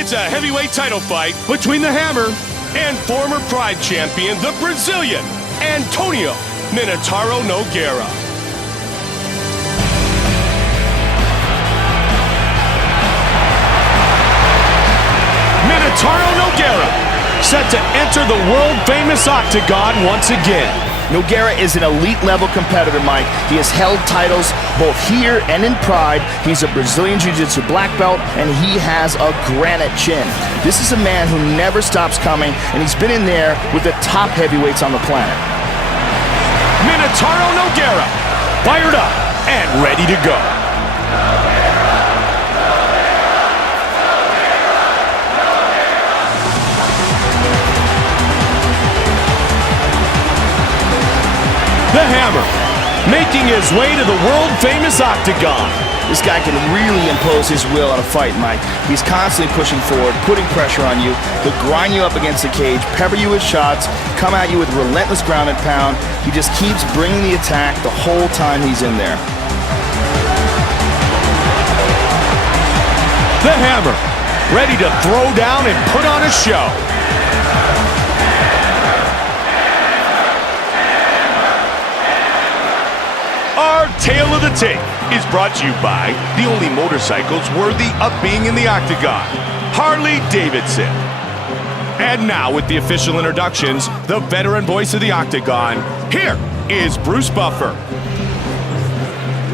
It's a heavyweight title fight between the Hammer and former Pride champion, the Brazilian, Antonio Minotauro Nogueira. Minotauro Nogueira set to enter the world-famous octagon once again. Nogueira is an elite-level competitor, Mike. He has held titles both here and in Pride. He's a Brazilian Jiu-Jitsu black belt, and he has a granite chin. This is a man who never stops coming, and he's been in there with the top heavyweights on the planet. Minotauro Nogueira, fired up and ready to go. The Hammer, making his way to the world-famous octagon. This guy can really impose his will on a fight, Mike. He's constantly pushing forward, putting pressure on you. He'll grind you up against the cage, pepper you with shots, come at you with relentless ground and pound. He just keeps bringing the attack the whole time he's in there. The Hammer, ready to throw down and put on a show. Our Tale of the Tape is brought to you by the only motorcycles worthy of being in the octagon, Harley-Davidson. And now with the official introductions, the veteran voice of the octagon, here is Bruce Buffer.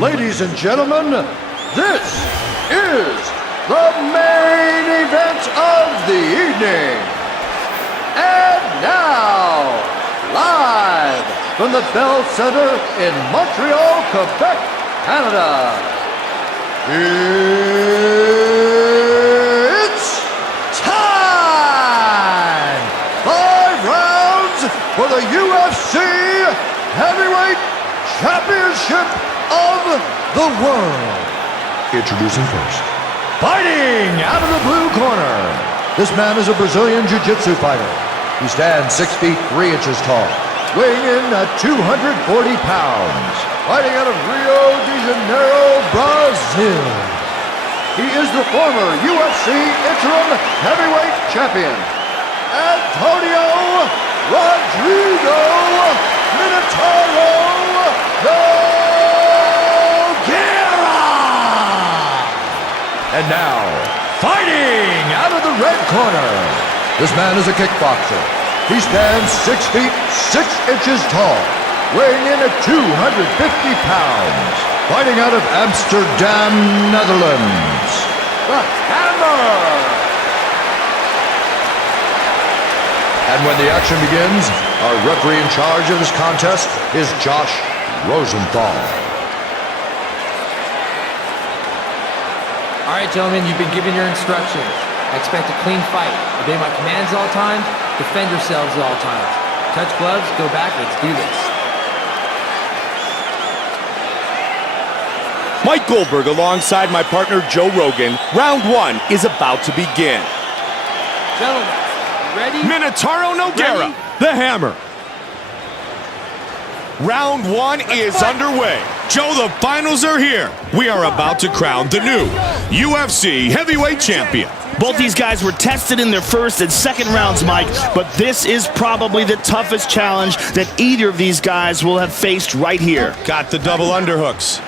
Ladies and gentlemen, this is the main event of the evening. And now, live from the Bell Center in Montreal, Quebec, Canada, it's time! 5 rounds for the UFC Heavyweight Championship of the world. Introducing first, fighting out of the blue corner. This man is a Brazilian Jiu-Jitsu fighter. He stands 6 feet 3 inches tall, weighing in at 240 pounds, fighting out of Rio de Janeiro, Brazil. He is the former UFC interim heavyweight champion, Antonio Rodrigo Minotauro Nogueira. And now, fighting out of the red corner, this man is a kickboxer. He stands 6 feet 6 inches tall, weighing in at 250 pounds, fighting out of Amsterdam, Netherlands, the Hammer! And when the action begins, our referee in charge of this contest is Josh Rosenthal. All right, gentlemen, you've been given your instructions. I expect a clean fight. Obey my commands at all times. Defend yourselves at all times. Touch gloves, go back, let's do this. Mike Goldberg alongside my partner Joe Rogan. Round 1 is about to begin. Gentlemen, you ready? Minotauro Nogueira, the Hammer. Round 1 is underway. Joe, the finals are here. We are about to crown the new UFC Heavyweight Champion. Both these guys were tested in their first and second rounds, Mike, but this is probably the toughest challenge that either of these guys will have faced right here. Got the double underhooks.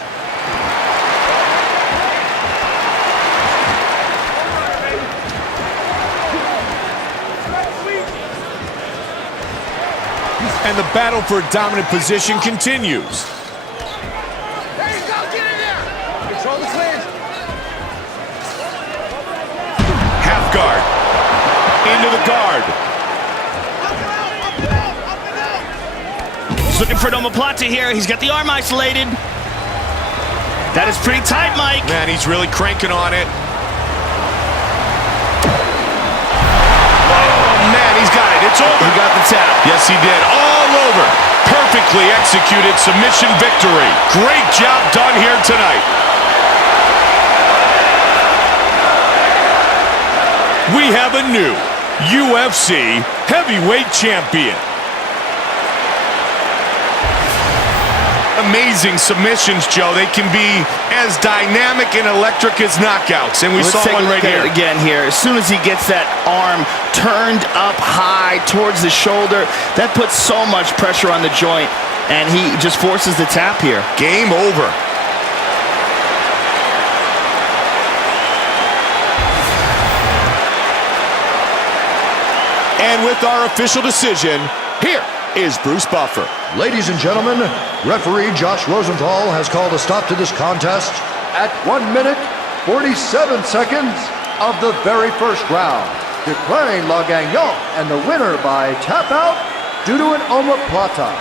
And the battle for a dominant position continues. There you go, get in there! Control the clinch. Half guard. Into the guard. He's looking for an omoplata here. He's got the arm isolated. That is pretty tight, Mike. Man, he's really cranking on it. He's got it. It's over. He got the tap. Yes, he did. All over. Perfectly executed submission victory. Great job done here tonight. We have a new UFC Heavyweight Champion. amazing submissions, Joe. They can be as dynamic and electric as knockouts, and we saw one right here. Again here, as soon as he gets that arm turned up high towards the shoulder, that puts so much pressure on the joint, and he just forces the tap here. Game over. And with our official decision, here is Bruce Buffer. Ladies and gentlemen, referee Josh Rosenthal has called a stop to this contest at 1 minute, 47 seconds of the very first round, declaring La Gagnon and the winner by tap out due to an omoplata.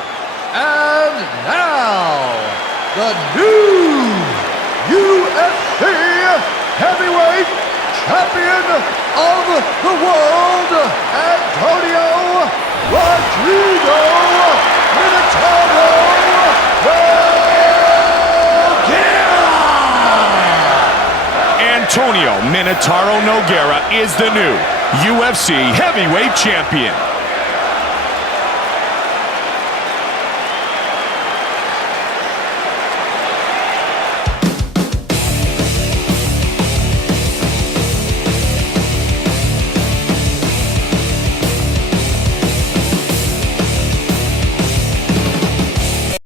And now, the new UFC heavyweight champion of the world, Antonio Rodrigo Minotauro Nogueira! Antonio Minotauro Nogueira is the new UFC heavyweight champion.